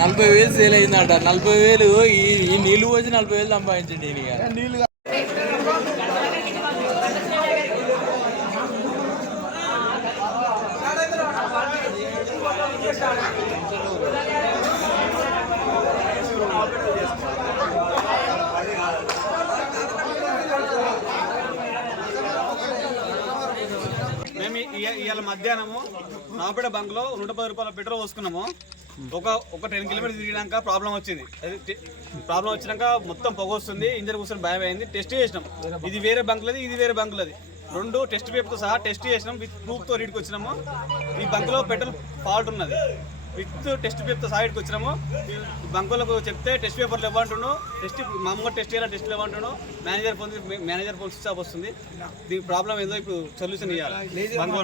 40,000 sale అయిందట. 40,000 ఈ నీళ్ళు పోసి 40,000 సంపాదించండి. మేము ఇవాళ మధ్యాహ్నము నాపేట బంక్లో 110 రూపాయల పెట్రోల్ పోసుకున్నాము. ఒక 10 కిలోమీటర్స్ తిరిగినాక ప్రాబ్లం వచ్చింది. ప్రాబ్లం వచ్చినాక మొత్తం పొగ వస్తుంది, ఇంజన్ కూర్చొని భయం అయింది. టెస్ట్ చేసినాం, ఇది వేరే బంకులది, ఇది వేరే బంకులది. 2 టెస్ట్ పేపర్తో సహా టెస్ట్ చేసినాం. విత్ ప్రూఫ్తో రీడ్కి వచ్చినాము. ఈ బంకులో పెట్రోల్ ఫాల్ట్ ఉన్నది. విత్ టెస్ట్ పేపర్తో సహా ఇటుకు వచ్చినాము. బంకులకు చెప్తే టెస్ట్ పేపర్లు ఇవ్వంటున్నాను, మామూలుగా టెస్ట్ చేయాలి, టెస్ట్లు ఇవ్వంటున్నాను. మేనేజర్ ఫోన్ స్విచ్ ఆఫ్ వస్తుంది. దీనికి ప్రాబ్లం ఏదో ఇప్పుడు సొల్యూషన్ ఇవ్వాలి బంకు.